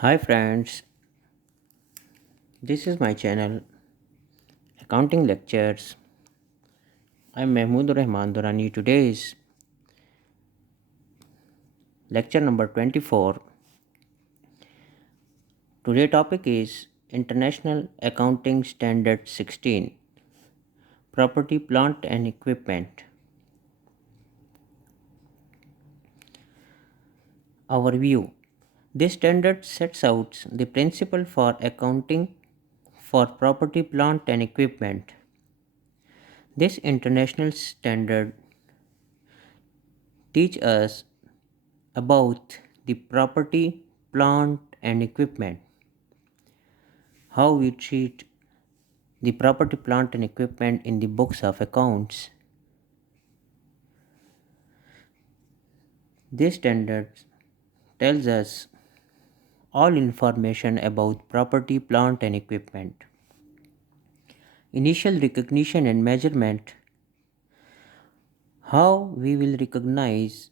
Hi friends, this is my channel Accounting Lectures. I'm Mahmood Rahman Durani. Today's lecture number 24. Today topic is International Accounting Standard 16, Property, Plant and Equipment. Overview. This standard sets out the principle for accounting for property, plant and equipment. This international standard teach us about the property, plant, and equipment, how we treat the property, plant, and equipment in the books of accounts. This standard tells us all information about property, plant, and equipment. Initial recognition and measurement. How we will recognize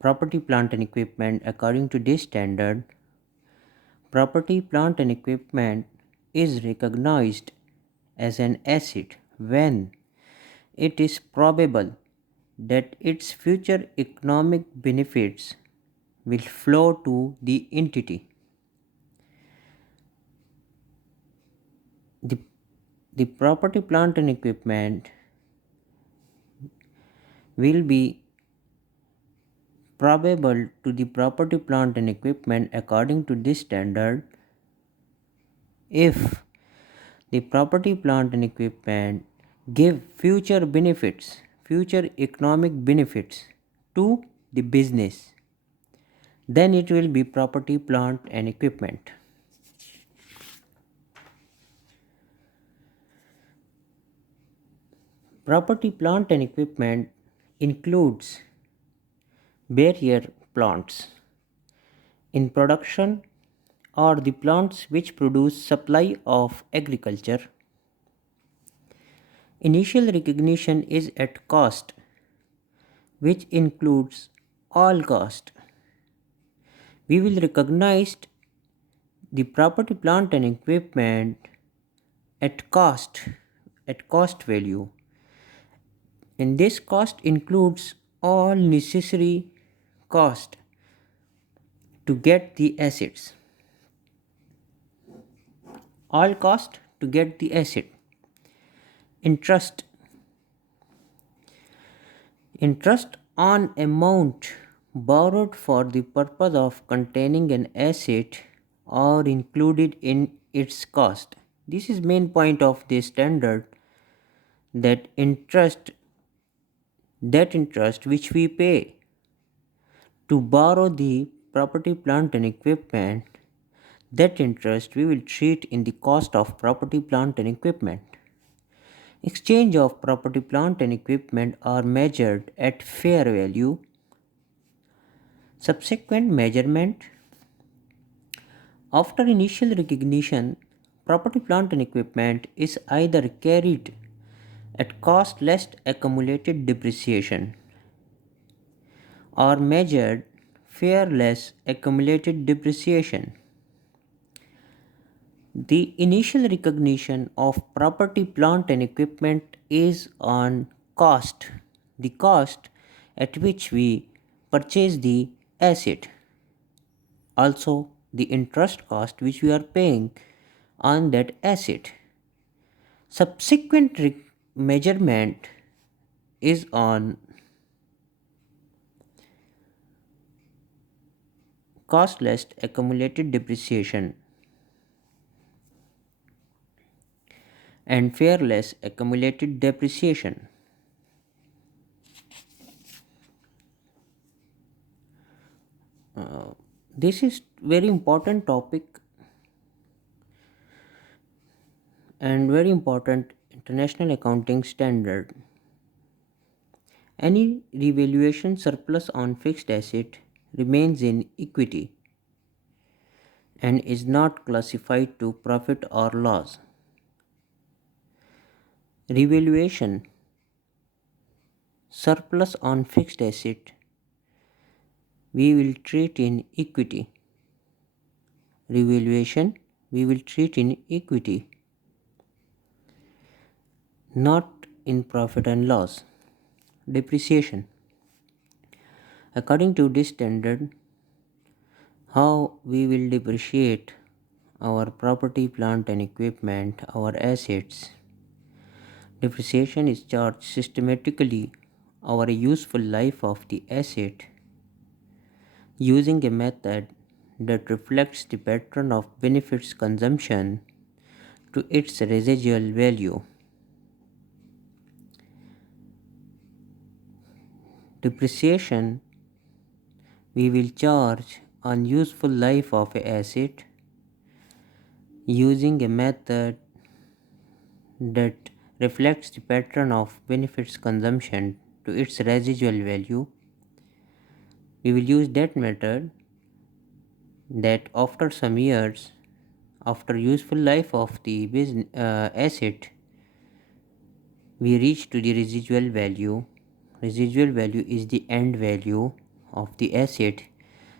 property, plant, and equipment according to this standard. Property, plant, and equipment is recognized as an asset when it is probable that its future economic benefits will flow to the entity. The, the property, plant, and equipment will be probable to the property, plant, and equipment according to this standard if the property, plant, and equipment give future benefits, future economic benefits to the business, then it will be property, plant, and equipment. Property, plant, and equipment includes barrier plants in production or the plants which produce supply of agriculture. Initial recognition is at cost, which includes all cost. We will recognize the property, plant, and equipment at cost value, and this cost includes all necessary cost to get the assets, all cost to get the asset. Interest on amount borrowed for the purpose of containing an asset or included in its cost. This is main point of this standard, that interest which we pay to borrow the property, plant, and equipment, that interest we will treat in the cost of property, plant, and equipment. Exchange of property, plant, and equipment are measured at fair value. Subsequent measurement. After initial recognition, property, plant, and equipment is either carried at cost less accumulated depreciation or measured fair less accumulated depreciation. The initial recognition of property, plant, and equipment is on cost, the cost at which we purchase the asset, also the interest cost which we are paying on that asset. Subsequent measurement is on cost less accumulated depreciation and fair less accumulated depreciation. This is very important topic and very important international accounting standard. Any revaluation surplus on fixed asset remains in equity and is not classified to profit or loss. Revaluation surplus on fixed asset we will treat in equity revaluation we will treat in equity, not in profit and loss. Depreciation. According to this standard, how we will depreciate our property, plant, and equipment, our assets. Depreciation is charged systematically over a useful life of the asset using a method that reflects the pattern of benefits consumption to its residual value. Depreciation we will charge on useful life of a asset using a method that reflects the pattern of benefits consumption to its residual value. We will use that method that after some years, after useful life of the asset, we reach to the residual value. Residual value is the end value of the asset,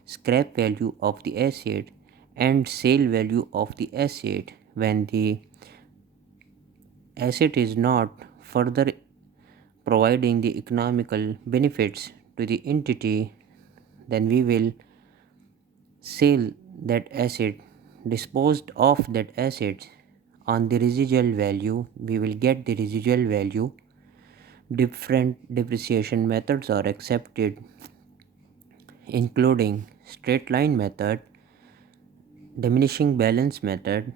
scrap value of the asset, and sale value of the asset when the asset is not further providing the economical benefits to the entity. Then we will sell that asset, disposed of that asset on the residual value. We will get the residual value. Different depreciation methods are accepted, including straight line method, diminishing balance method,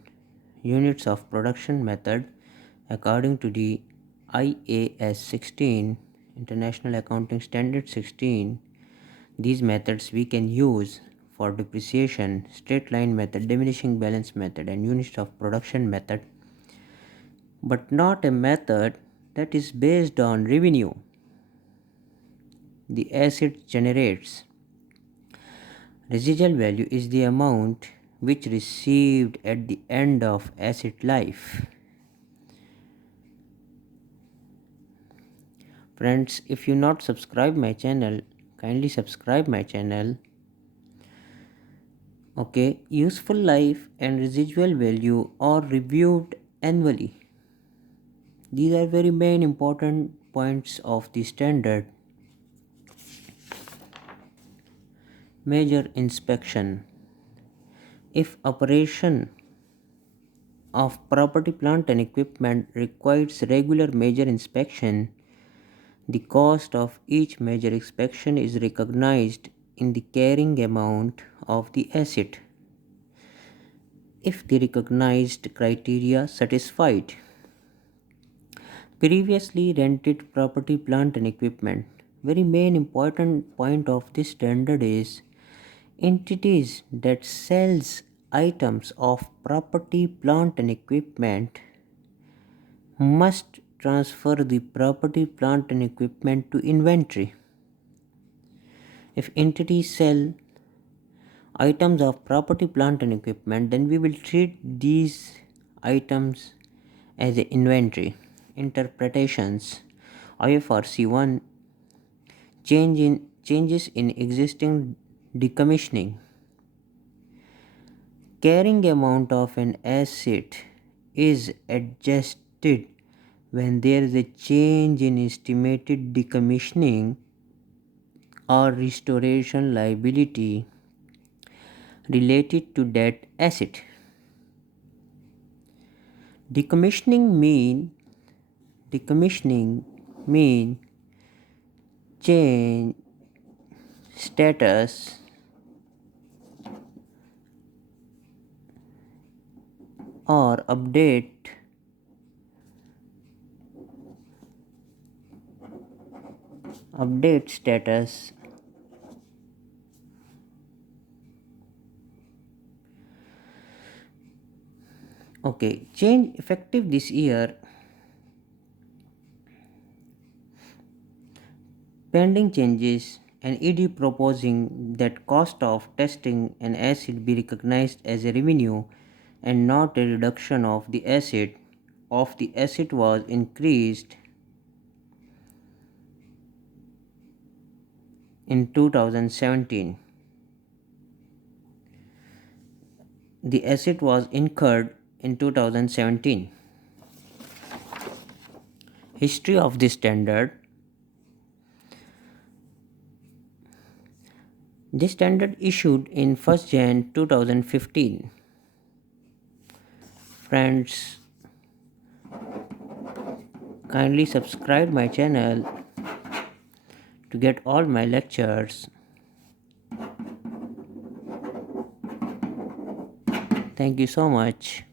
units of production method. According to the IAS 16, International Accounting Standard 16, these methods we can use for depreciation: straight line method, diminishing balance method, and units of production method, but not a method that is based on revenue the asset generates. Residual value is the amount which received at the end of asset life. Friends, if you not subscribe my channel, kindly subscribe my channel. Okay, useful life and residual value are reviewed annually. These are very main important points of the standard. Major inspection. If operation of property, plant, and equipment requires regular major inspection, the cost of each major inspection is recognized in the carrying amount of the asset if the recognized criteria satisfied. Previously rented property, plant, and equipment. Very main important point of this standard is entities that sells items of property, plant, and equipment must transfer the property, plant, and equipment to inventory. If entities sell items of property, plant, and equipment, then we will treat these items as a inventory. Interpretations. IFRC 1, changes in existing decommissioning. Carrying amount of an asset is adjusted when there is a change in estimated decommissioning or restoration liability related to that asset. Decommissioning mean change status or update status. Okay, change effective this year. Pending changes, an ED proposing that cost of testing an asset be recognized as a revenue and not a reduction of the asset was increased in 2017. The asset was incurred in 2017. History of the standard. This standard issued in 1st Jan 2015. Friends, kindly subscribe my channel to get all my lectures. Thank you so much.